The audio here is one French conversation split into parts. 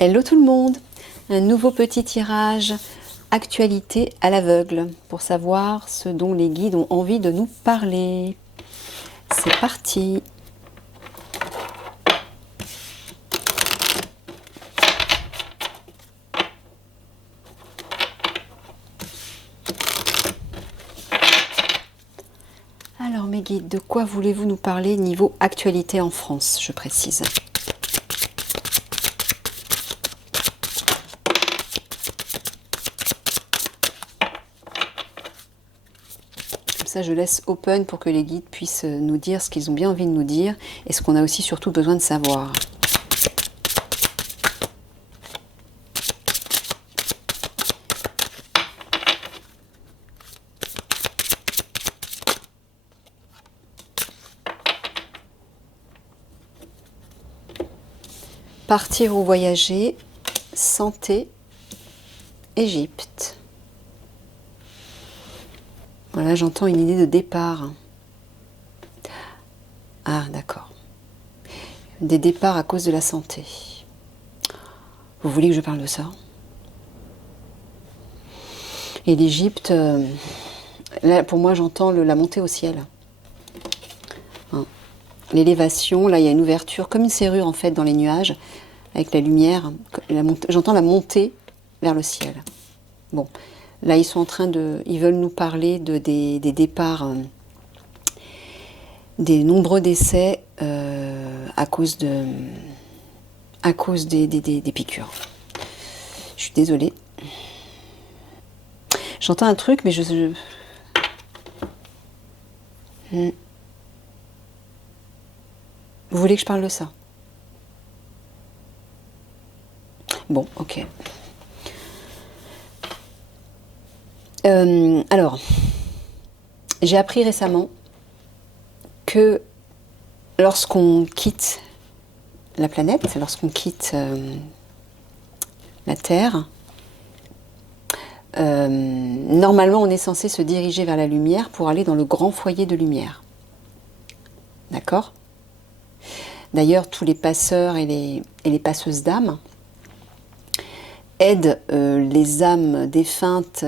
Hello tout le monde! Un nouveau petit tirage actualité à l'aveugle pour savoir ce dont les guides ont envie de nous parler. C'est parti! Alors mes guides, de quoi voulez-vous nous parler niveau actualité en France, je précise? Comme ça je laisse open pour que les guides puissent nous dire ce qu'ils ont bien envie de nous dire et ce qu'on a aussi surtout besoin de savoir. Partir ou voyager, santé, Égypte. Voilà, j'entends une idée de départ. Ah, d'accord. Des départs à cause de la santé. Vous voulez que je parle de ça? Et l'Égypte, là, pour moi, j'entends la montée au ciel. Hein. L'élévation, là, il y a une ouverture, comme une serrure, en fait, dans les nuages, avec la lumière. J'entends la montée vers le ciel. Bon, là, ils sont en train de... Ils veulent nous parler des départs... des nombreux décès à cause des piqûres. Je suis désolée. J'entends un truc, mais Vous voulez que je parle de ça? Bon, ok. Alors, j'ai appris récemment que lorsqu'on quitte la planète, lorsqu'on quitte la Terre, normalement on est censé se diriger vers la lumière pour aller dans le grand foyer de lumière. D'accord? D'ailleurs, tous les passeurs et les passeuses d'âmes aident les âmes défuntes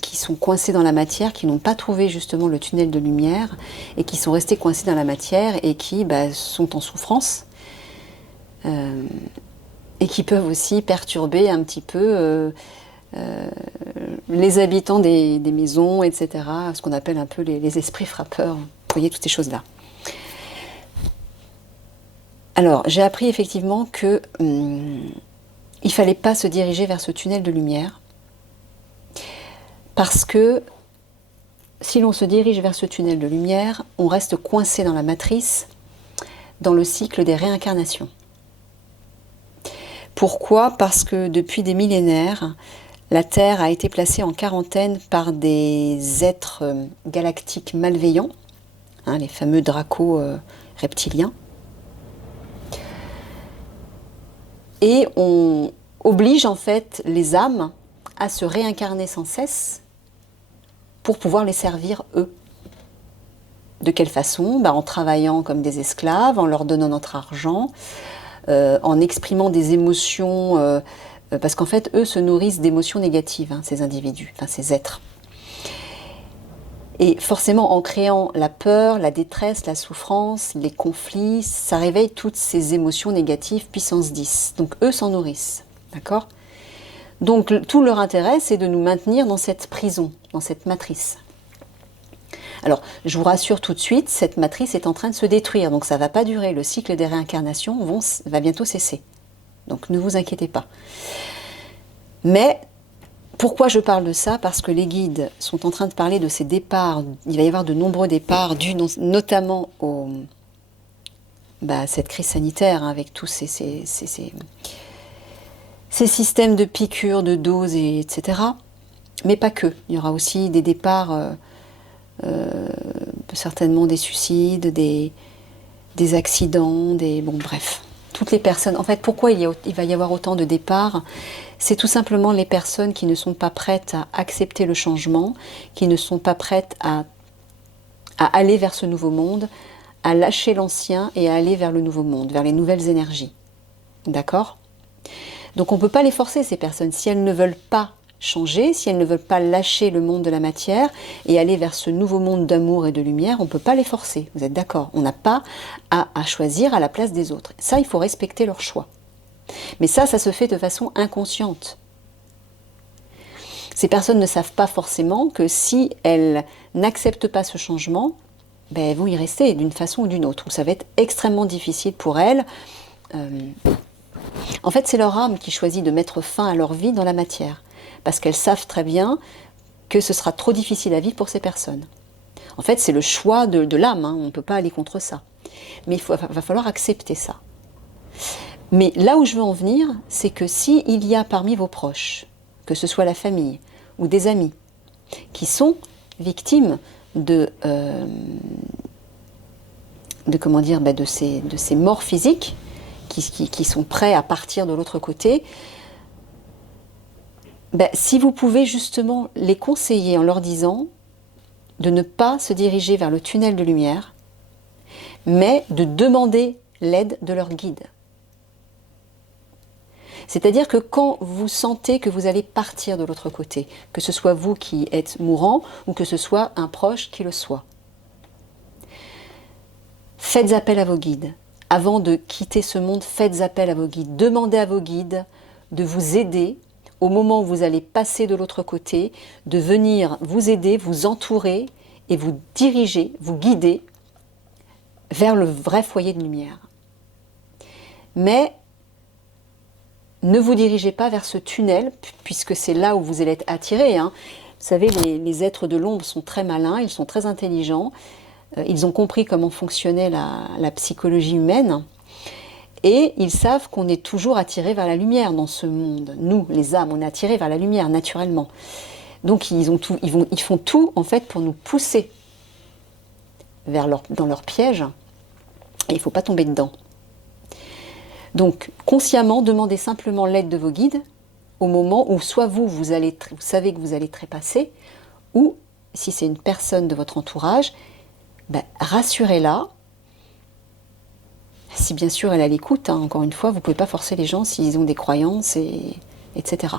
qui sont coincées dans la matière, qui n'ont pas trouvé justement le tunnel de lumière et qui sont restées coincées dans la matière et qui sont en souffrance et qui peuvent aussi perturber un petit peu les habitants des maisons, etc. Ce qu'on appelle un peu les esprits frappeurs. Vous voyez toutes ces choses-là. Alors, j'ai appris effectivement que il ne fallait pas se diriger vers ce tunnel de lumière parce que si l'on se dirige vers ce tunnel de lumière, on reste coincé dans la matrice, dans le cycle des réincarnations. Pourquoi? Parce que depuis des millénaires, la Terre a été placée en quarantaine par des êtres galactiques malveillants, hein, les fameux dracos reptiliens. Et on oblige en fait les âmes à se réincarner sans cesse pour pouvoir les servir eux. De quelle façon? En travaillant comme des esclaves, en leur donnant notre argent, en exprimant des émotions, parce qu'en fait eux se nourrissent d'émotions négatives, hein, ces individus, enfin ces êtres. Et forcément, en créant la peur, la détresse, la souffrance, les conflits, ça réveille toutes ces émotions négatives puissance 10. Donc eux s'en nourrissent, d'accord? Donc tout leur intérêt, c'est de nous maintenir dans cette prison, dans cette matrice. Alors, je vous rassure tout de suite, cette matrice est en train de se détruire, donc ça ne va pas durer. Le cycle des réincarnations va bientôt cesser. Donc ne vous inquiétez pas. Mais... pourquoi je parle de ça? Parce que les guides sont en train de parler de ces départs. Il va y avoir de nombreux départs dus notamment à cette crise sanitaire, hein, avec tous ces systèmes de piqûres, de doses, etc. Mais pas que. Il y aura aussi des départs, certainement des suicides, des accidents, bon bref. Toutes les personnes, en fait, pourquoi il va y avoir autant de départs? C'est tout simplement les personnes qui ne sont pas prêtes à accepter le changement, qui ne sont pas prêtes à aller vers ce nouveau monde, à lâcher l'ancien et à aller vers le nouveau monde, vers les nouvelles énergies. D'accord? Donc on ne peut pas les forcer, ces personnes. Si elles ne veulent pas changer, si elles ne veulent pas lâcher le monde de la matière et aller vers ce nouveau monde d'amour et de lumière, on ne peut pas les forcer. Vous êtes d'accord? On n'a pas à choisir à la place des autres. Ça, il faut respecter leur choix. Mais ça se fait de façon inconsciente. Ces personnes ne savent pas forcément que si elles n'acceptent pas ce changement, ben, elles vont y rester d'une façon ou d'une autre. Ou ça va être extrêmement difficile pour elles. En fait, c'est leur âme qui choisit de mettre fin à leur vie dans la matière. Parce qu'elles savent très bien que ce sera trop difficile à vivre pour ces personnes. En fait, c'est le choix de l'âme, hein, on ne peut pas aller contre ça. Mais va falloir accepter ça. Mais là où je veux en venir, c'est que s'il y a parmi vos proches, que ce soit la famille ou des amis, qui sont victimes comment dire, de ces morts physiques, qui sont prêts à partir de l'autre côté, si vous pouvez justement les conseiller en leur disant de ne pas se diriger vers le tunnel de lumière, mais de demander l'aide de leur guide. C'est-à-dire que quand vous sentez que vous allez partir de l'autre côté, que ce soit vous qui êtes mourant ou que ce soit un proche qui le soit, faites appel à vos guides. Avant de quitter ce monde, faites appel à vos guides. Demandez à vos guides de vous aider au moment où vous allez passer de l'autre côté, de venir vous aider, vous entourer et vous diriger, vous guider vers le vrai foyer de lumière. Mais ne vous dirigez pas vers ce tunnel, puisque c'est là où vous allez être attirés. Vous savez, les êtres de l'ombre sont très malins, ils sont très intelligents, ils ont compris comment fonctionnait la psychologie humaine. Et ils savent qu'on est toujours attiré vers la lumière dans ce monde. Nous, les âmes, on est attirés vers la lumière naturellement. Donc ils font tout en fait pour nous pousser dans leur piège. Et il ne faut pas tomber dedans. Donc consciemment, demandez simplement l'aide de vos guides au moment où soit vous savez que vous allez trépasser, ou si c'est une personne de votre entourage, rassurez-la. Si bien sûr elle a l'écoute, encore une fois, vous ne pouvez pas forcer les gens s'ils ont des croyances, etc.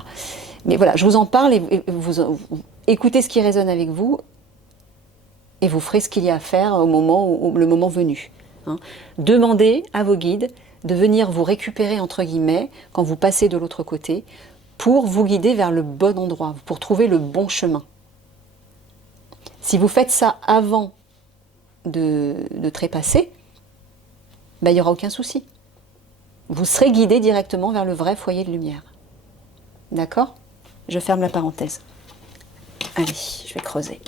Mais voilà, je vous en parle et vous écoutez ce qui résonne avec vous et vous ferez ce qu'il y a à faire le moment venu. Demandez à vos guides de venir vous récupérer, entre guillemets, quand vous passez de l'autre côté, pour vous guider vers le bon endroit, pour trouver le bon chemin. Si vous faites ça avant de trépasser, il n'y aura aucun souci. Vous serez guidé directement vers le vrai foyer de lumière. D'accord? Je ferme la parenthèse. Allez, je vais creuser.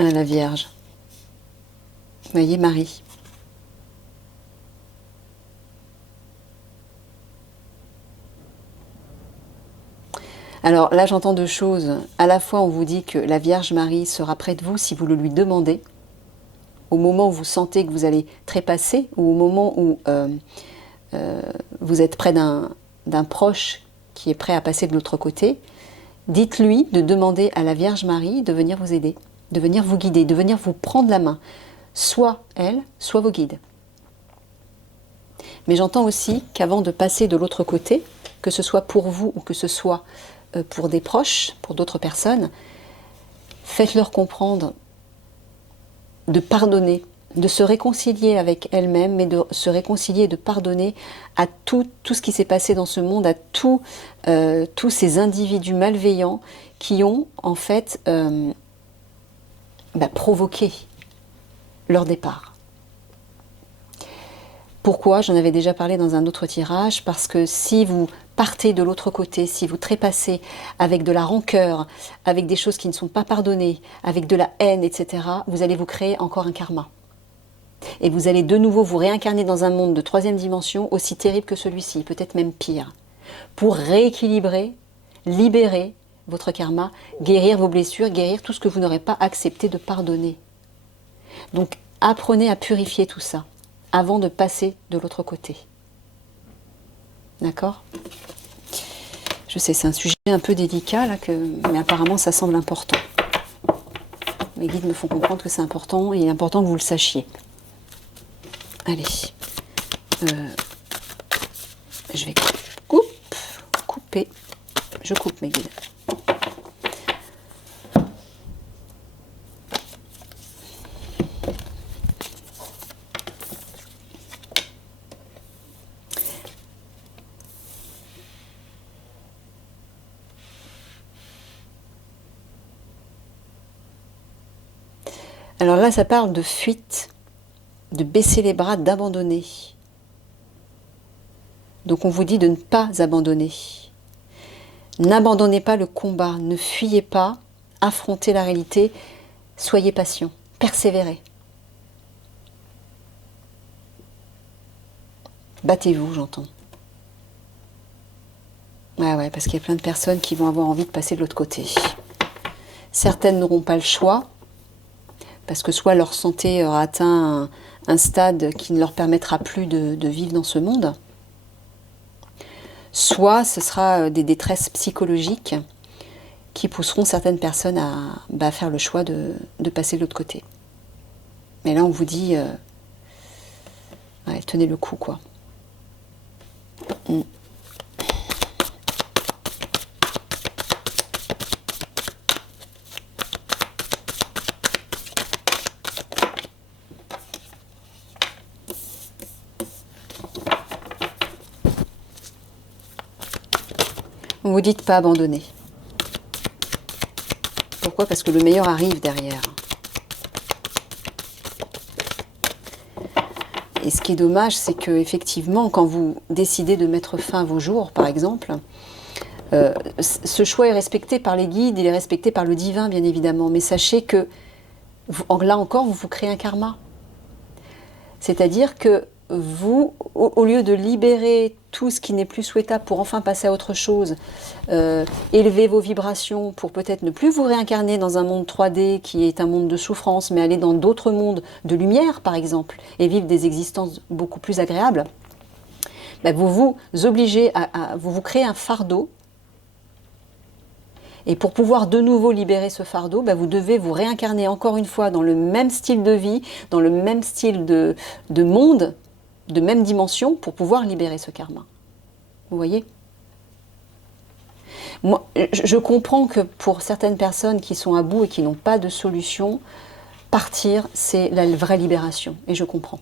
La Vierge. Vous voyez, Marie. Alors là, j'entends deux choses. À la fois, on vous dit que la Vierge Marie sera près de vous si vous le lui demandez, au moment où vous sentez que vous allez trépasser, ou au moment où vous êtes près d'un proche qui est prêt à passer de l'autre côté. Dites-lui de demander à la Vierge Marie de venir vous aider, de venir vous guider, de venir vous prendre la main. Soit elle, soit vos guides. Mais j'entends aussi qu'avant de passer de l'autre côté, que ce soit pour vous ou que ce soit pour des proches, pour d'autres personnes, faites-leur comprendre de pardonner, de se réconcilier avec elle-même, mais de se réconcilier et de pardonner à tout ce qui s'est passé dans ce monde, à tous ces individus malveillants qui ont en fait provoqué leur départ. Pourquoi? J'en avais déjà parlé dans un autre tirage, parce que si vous partez de l'autre côté, si vous trépassez avec de la rancœur, avec des choses qui ne sont pas pardonnées, avec de la haine, etc., vous allez vous créer encore un karma. Et vous allez de nouveau vous réincarner dans un monde de troisième dimension aussi terrible que celui-ci, peut-être même pire, pour rééquilibrer, libérer votre karma, guérir vos blessures, guérir tout ce que vous n'aurez pas accepté de pardonner. Donc apprenez à purifier tout ça avant de passer de l'autre côté. D'accord ? Je sais, c'est un sujet un peu délicat, là, mais apparemment ça semble important. Mes guides me font comprendre que c'est important, et il est important que vous le sachiez. Allez. Je vais couper. Je coupe mes guides. Alors là, ça parle de fuite, de baisser les bras, d'abandonner. Donc on vous dit de ne pas abandonner. N'abandonnez pas le combat, ne fuyez pas, affrontez la réalité, soyez patient, persévérez. Battez-vous, j'entends. Ouais, parce qu'il y a plein de personnes qui vont avoir envie de passer de l'autre côté. Certaines n'auront pas le choix, parce que soit leur santé aura atteint un stade qui ne leur permettra plus de vivre dans ce monde, soit ce sera des détresses psychologiques qui pousseront certaines personnes à faire le choix de passer de l'autre côté. Mais là, on vous dit, tenez le coup, quoi. On vous dit de ne pas abandonner. Pourquoi ? Parce que le meilleur arrive derrière. Et ce qui est dommage, c'est que effectivement, quand vous décidez de mettre fin à vos jours, par exemple, ce choix est respecté par les guides, il est respecté par le divin, bien évidemment. Mais sachez que, là encore, vous créez un karma. C'est-à-dire que vous, au lieu de libérer tout ce qui n'est plus souhaitable pour enfin passer à autre chose, élever vos vibrations pour peut-être ne plus vous réincarner dans un monde 3D qui est un monde de souffrance, mais aller dans d'autres mondes de lumière, par exemple, et vivre des existences beaucoup plus agréables, vous vous obligez vous créez un fardeau. Et pour pouvoir de nouveau libérer ce fardeau, vous devez vous réincarner encore une fois dans le même style de vie, dans le même style de monde, de même dimension, pour pouvoir libérer ce karma. Vous voyez ? Moi, je comprends que pour certaines personnes qui sont à bout et qui n'ont pas de solution, partir, c'est la vraie libération. Et je comprends.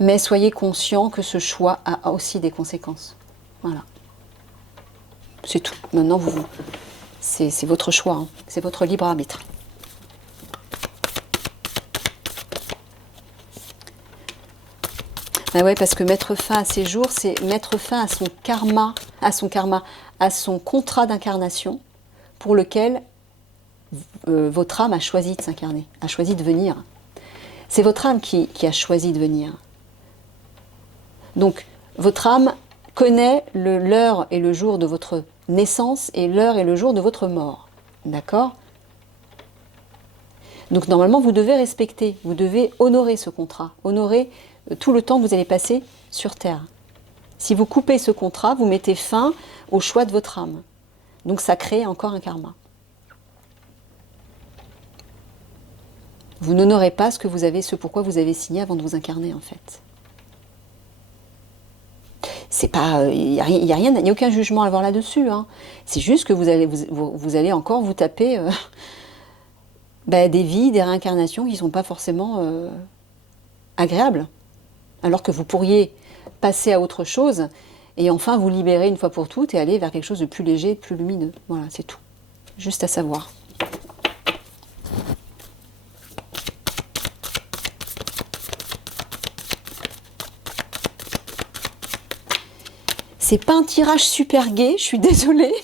Mais soyez conscients que ce choix a aussi des conséquences. Voilà. C'est tout. Maintenant, c'est votre choix, hein. C'est votre libre arbitre. Parce que mettre fin à ses jours, c'est mettre fin à son karma, à son contrat d'incarnation pour lequel votre âme a choisi de s'incarner, a choisi de venir. C'est votre âme qui a choisi de venir. Donc, votre âme connaît l'heure et le jour de votre naissance et l'heure et le jour de votre mort. D'accord ? Donc normalement, vous devez respecter, vous devez honorer ce contrat, honorer tout le temps que vous allez passer sur Terre. Si vous coupez ce contrat, vous mettez fin au choix de votre âme. Donc ça crée encore un karma. Vous n'honorez pas ce pourquoi vous avez signé avant de vous incarner, en fait. C'est pas, il n'y a rien, il n'y a aucun jugement à avoir là-dessus. Hein. C'est juste que vous allez encore vous taper des vies, des réincarnations qui ne sont pas forcément agréables. Alors que vous pourriez passer à autre chose et enfin vous libérer une fois pour toutes et aller vers quelque chose de plus léger, de plus lumineux. Voilà, c'est tout. Juste à savoir. C'est pas un tirage super gai, je suis désolée.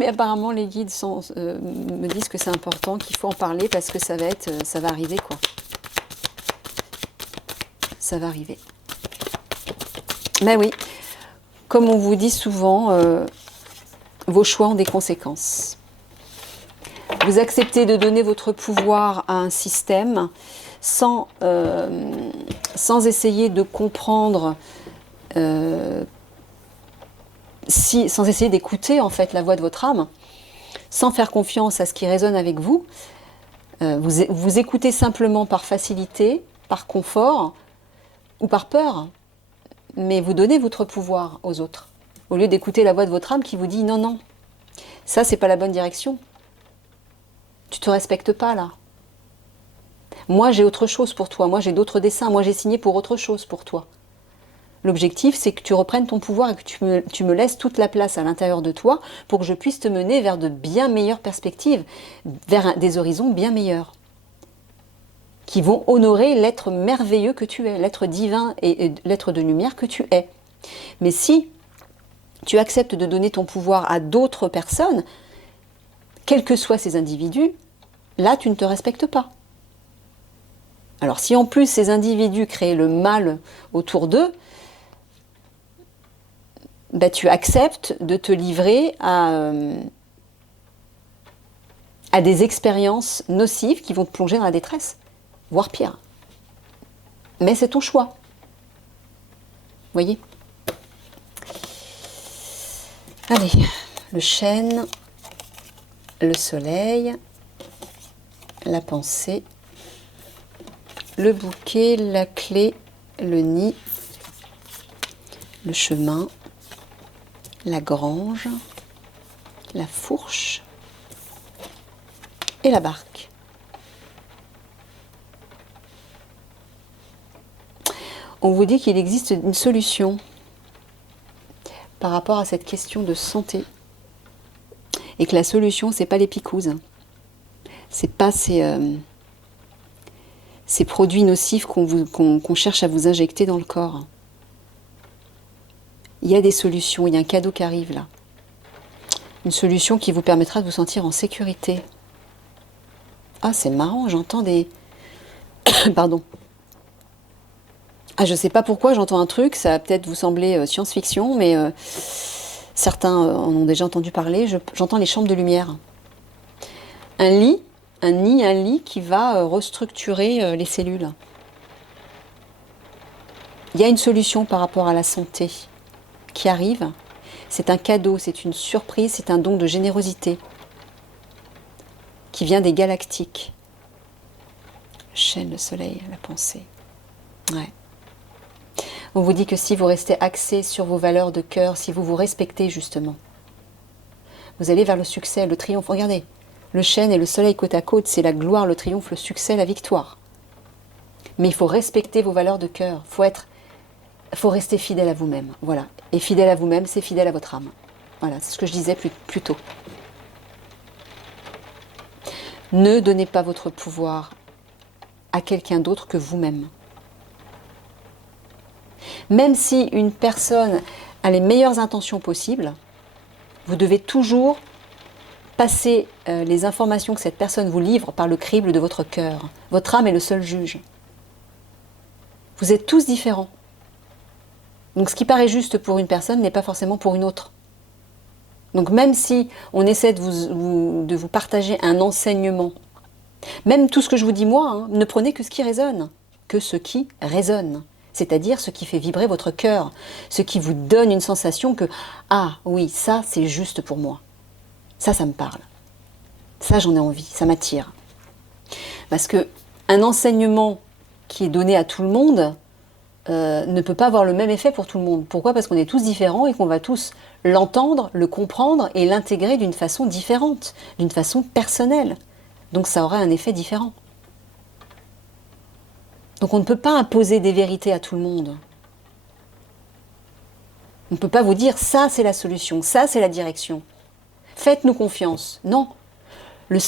Mais apparemment, les guides me disent que c'est important, qu'il faut en parler parce que ça va arriver, quoi. Ça va arriver. Mais oui, comme on vous dit souvent, vos choix ont des conséquences. Vous acceptez de donner votre pouvoir à un système sans essayer de comprendre, sans essayer d'écouter en fait la voix de votre âme, sans faire confiance à ce qui résonne avec vous. Vous écoutez simplement par facilité, par confort ou par peur, mais vous donnez votre pouvoir aux autres, au lieu d'écouter la voix de votre âme qui vous dit non, non, ça c'est pas la bonne direction. Tu te respectes pas là. Moi j'ai autre chose pour toi, moi j'ai d'autres dessins, moi j'ai signé pour autre chose pour toi. L'objectif c'est que tu reprennes ton pouvoir et que tu me laisses toute la place à l'intérieur de toi pour que je puisse te mener vers de bien meilleures perspectives, vers des horizons bien meilleurs, qui vont honorer l'être merveilleux que tu es, l'être divin et l'être de lumière que tu es. Mais si tu acceptes de donner ton pouvoir à d'autres personnes, quels que soient ces individus, là tu ne te respectes pas. Alors si en plus ces individus créent le mal autour d'eux, ben, tu acceptes de te livrer à des expériences nocives qui vont te plonger dans la détresse, voire pire. Mais c'est ton choix. Voyez ? Allez, le chêne, le soleil, la pensée, le bouquet, la clé, le nid, le chemin, la grange, la fourche et la barque. On vous dit qu'il existe une solution par rapport à cette question de santé. Et que la solution, c'est pas les picouzes. C'est pas ces produits nocifs qu'on cherche à vous injecter dans le corps. Il y a des solutions, il y a un cadeau qui arrive là. Une solution qui vous permettra de vous sentir en sécurité. Ah, c'est marrant, j'entends des... Pardon. Ah, je sais pas pourquoi j'entends un truc, ça va peut-être vous sembler science-fiction, mais certains en ont déjà entendu parler, j'entends les chambres de lumière. Un lit qui va restructurer les cellules. Il y a une solution par rapport à la santé qui arrive. C'est un cadeau, c'est une surprise, c'est un don de générosité qui vient des galactiques. Le chêne, le soleil, la pensée. Ouais. On vous dit que si vous restez axé sur vos valeurs de cœur, si vous vous respectez justement, vous allez vers le succès, le triomphe. Regardez, le chêne et le soleil côte à côte, c'est la gloire, le triomphe, le succès, la victoire. Mais il faut respecter vos valeurs de cœur. Faut rester fidèle à vous-même. Voilà. Et fidèle à vous-même, c'est fidèle à votre âme. Voilà, c'est ce que je disais plus tôt. Ne donnez pas votre pouvoir à quelqu'un d'autre que vous-même. Même si une personne a les meilleures intentions possibles, vous devez toujours passer les informations que cette personne vous livre par le crible de votre cœur. Votre âme est le seul juge. Vous êtes tous différents. Donc ce qui paraît juste pour une personne n'est pas forcément pour une autre. Donc même si on essaie de vous partager un enseignement, même tout ce que je vous dis moi, ne prenez que ce qui résonne, c'est-à-dire ce qui fait vibrer votre cœur, ce qui vous donne une sensation que « Ah oui, ça c'est juste pour moi, ça me parle, ça j'en ai envie, ça m'attire ». Parce qu'un enseignement qui est donné à tout le monde ne peut pas avoir le même effet pour tout le monde. Pourquoi ? Parce qu'on est tous différents et qu'on va tous l'entendre, le comprendre et l'intégrer d'une façon différente, d'une façon personnelle. Donc ça aura un effet différent. Donc on ne peut pas imposer des vérités à tout le monde. On ne peut pas vous dire ça c'est la solution, ça c'est la direction. Faites-nous confiance. Non. La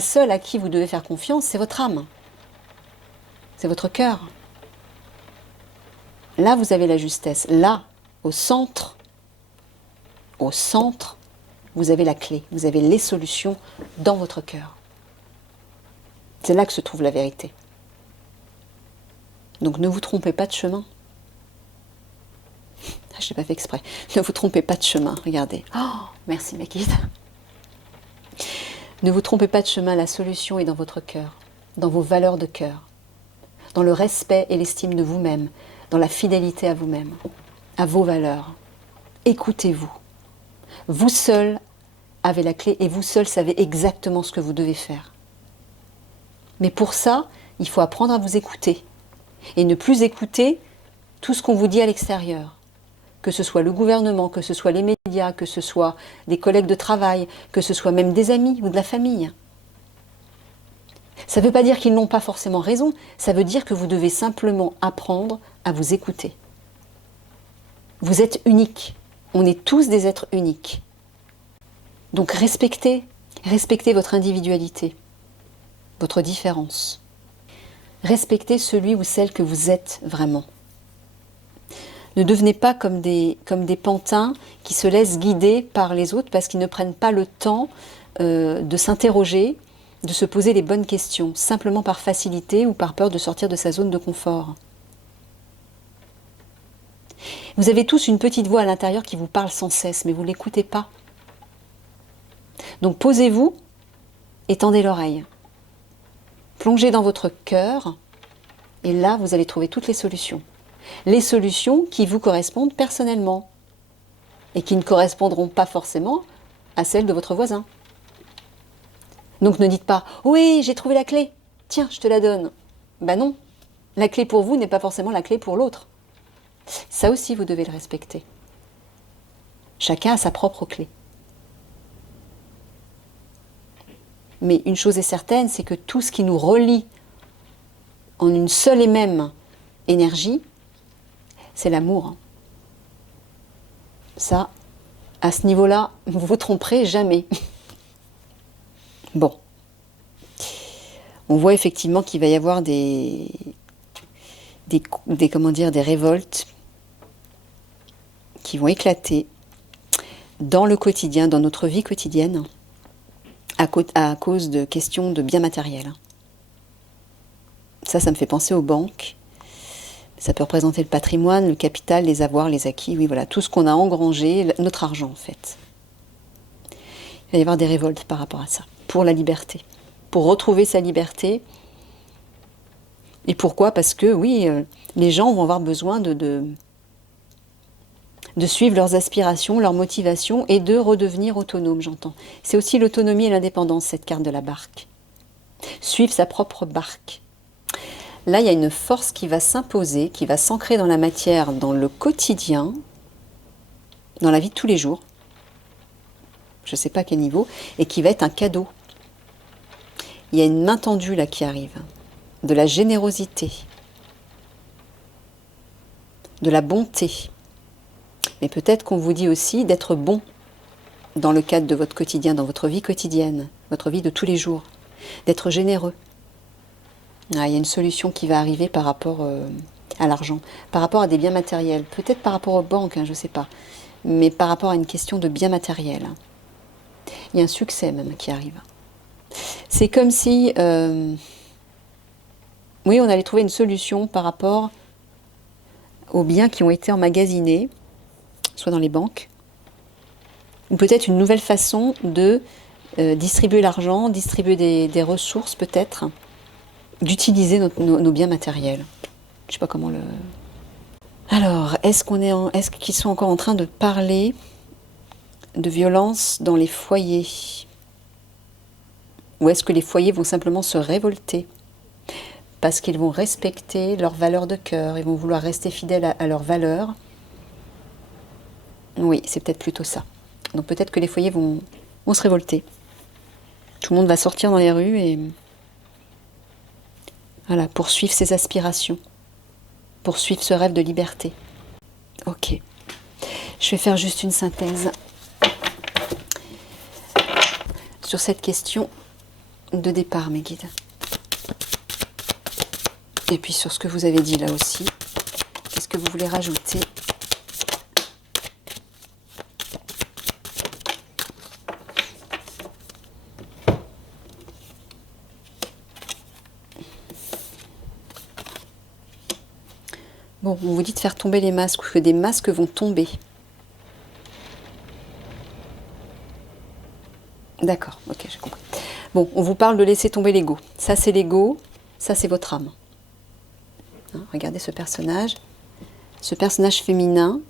seule à qui vous devez faire confiance, c'est votre âme. C'est votre cœur. Là, vous avez la justesse. Là, au centre, vous avez la clé. Vous avez les solutions dans votre cœur. C'est là que se trouve la vérité. Donc ne vous trompez pas de chemin. Je n'ai pas fait exprès. Ne vous trompez pas de chemin. Regardez. Oh, merci mes guides. Ne vous trompez pas de chemin. La solution est dans votre cœur, dans vos valeurs de cœur, dans le respect et l'estime de vous-même, dans la fidélité à vous-même, à vos valeurs. Écoutez-vous. Vous seul avez la clé et vous seul savez exactement ce que vous devez faire. Mais pour ça, il faut apprendre à vous écouter et ne plus écouter tout ce qu'on vous dit à l'extérieur. Que ce soit le gouvernement, que ce soit les médias, que ce soit des collègues de travail, que ce soit même des amis ou de la famille. Ça ne veut pas dire qu'ils n'ont pas forcément raison, ça veut dire que vous devez simplement apprendre à vous écouter. Vous êtes unique, on est tous des êtres uniques. Donc respectez votre individualité, votre différence. Respectez celui ou celle que vous êtes vraiment. Ne devenez pas comme des pantins qui se laissent guider par les autres parce qu'ils ne prennent pas le temps de s'interroger, de se poser les bonnes questions, simplement par facilité ou par peur de sortir de sa zone de confort. Vous avez tous une petite voix à l'intérieur qui vous parle sans cesse, mais vous ne l'écoutez pas. Donc posez-vous et tendez l'oreille. Plongez dans votre cœur et là, vous allez trouver toutes les solutions. Les solutions qui vous correspondent personnellement et qui ne correspondront pas forcément à celles de votre voisin. Donc ne dites pas « Oui, j'ai trouvé la clé, tiens, je te la donne ». Ben non, la clé pour vous n'est pas forcément la clé pour l'autre. Ça aussi, vous devez le respecter. Chacun a sa propre clé. Mais une chose est certaine, c'est que tout ce qui nous relie en une seule et même énergie, c'est l'amour. Ça, à ce niveau-là, vous ne vous tromperez jamais. Bon. On voit effectivement qu'il va y avoir des révoltes qui vont éclater dans le quotidien, dans notre vie quotidienne, à cause de questions de biens matériels. Ça me fait penser aux banques. Ça peut représenter le patrimoine, le capital, les avoirs, les acquis, oui, voilà, tout ce qu'on a engrangé, notre argent en fait. Il va y avoir des révoltes par rapport à ça, pour la liberté, pour retrouver sa liberté. Et pourquoi? Parce que, oui, les gens vont avoir besoin de suivre leurs aspirations, leurs motivations et de redevenir autonomes, j'entends. C'est aussi l'autonomie et l'indépendance, cette carte de la barque. Suivre sa propre barque. Là, il y a une force qui va s'imposer, qui va s'ancrer dans la matière, dans le quotidien, dans la vie de tous les jours, je ne sais pas à quel niveau, et qui va être un cadeau. Il y a une main tendue là qui arrive, de la générosité, de la bonté. Mais peut-être qu'on vous dit aussi d'être bon dans le cadre de votre quotidien, dans votre vie quotidienne, votre vie de tous les jours, d'être généreux. Ah, il y a une solution qui va arriver par rapport à l'argent, par rapport à des biens matériels, peut-être par rapport aux banques, je ne sais pas, mais par rapport à une question de biens matériels. Il y a un succès même qui arrive. C'est comme si, oui, on allait trouver une solution par rapport aux biens qui ont été emmagasinés, soit dans les banques, ou peut-être une nouvelle façon de distribuer l'argent, distribuer des ressources peut-être, d'utiliser nos biens matériels. Je ne sais pas comment le... Alors, est-ce qu'ils sont encore en train de parler de violence dans les foyers? Ou est-ce que les foyers vont simplement se révolter parce qu'ils vont respecter leurs valeurs de cœur, ils vont vouloir rester fidèles à leurs valeurs? Oui, c'est peut-être plutôt ça. Donc peut-être que les foyers vont se révolter. Tout le monde va sortir dans les rues et... Voilà, poursuivre ses aspirations, poursuivre ce rêve de liberté. Ok, je vais faire juste une synthèse sur cette question de départ, mes guides. Et puis sur ce que vous avez dit là aussi, qu'est-ce que vous voulez rajouter ? Bon, on vous dit de faire tomber les masques, que des masques vont tomber. D'accord, ok, j'ai compris. Bon, on vous parle de laisser tomber l'ego. Ça, c'est l'ego, ça, c'est votre âme. Hein, regardez ce personnage féminin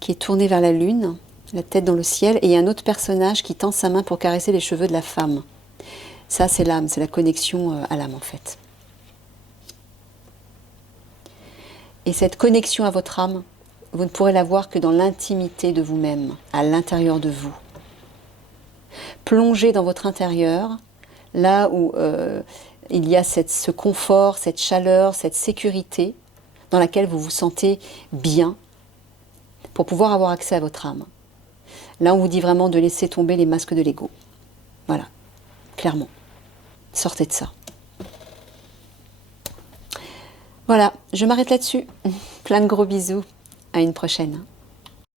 qui est tourné vers la lune, la tête dans le ciel, et il y a un autre personnage qui tend sa main pour caresser les cheveux de la femme. Ça, c'est l'âme, c'est la connexion à l'âme, en fait. Et cette connexion à votre âme, vous ne pourrez la voir que dans l'intimité de vous-même, à l'intérieur de vous. Plongez dans votre intérieur, là où il y a ce confort, cette chaleur, cette sécurité, dans laquelle vous vous sentez bien, pour pouvoir avoir accès à votre âme. Là, on vous dit vraiment de laisser tomber les masques de l'ego. Voilà, clairement. Sortez de ça. Voilà, je m'arrête là-dessus. Plein de gros bisous. À une prochaine.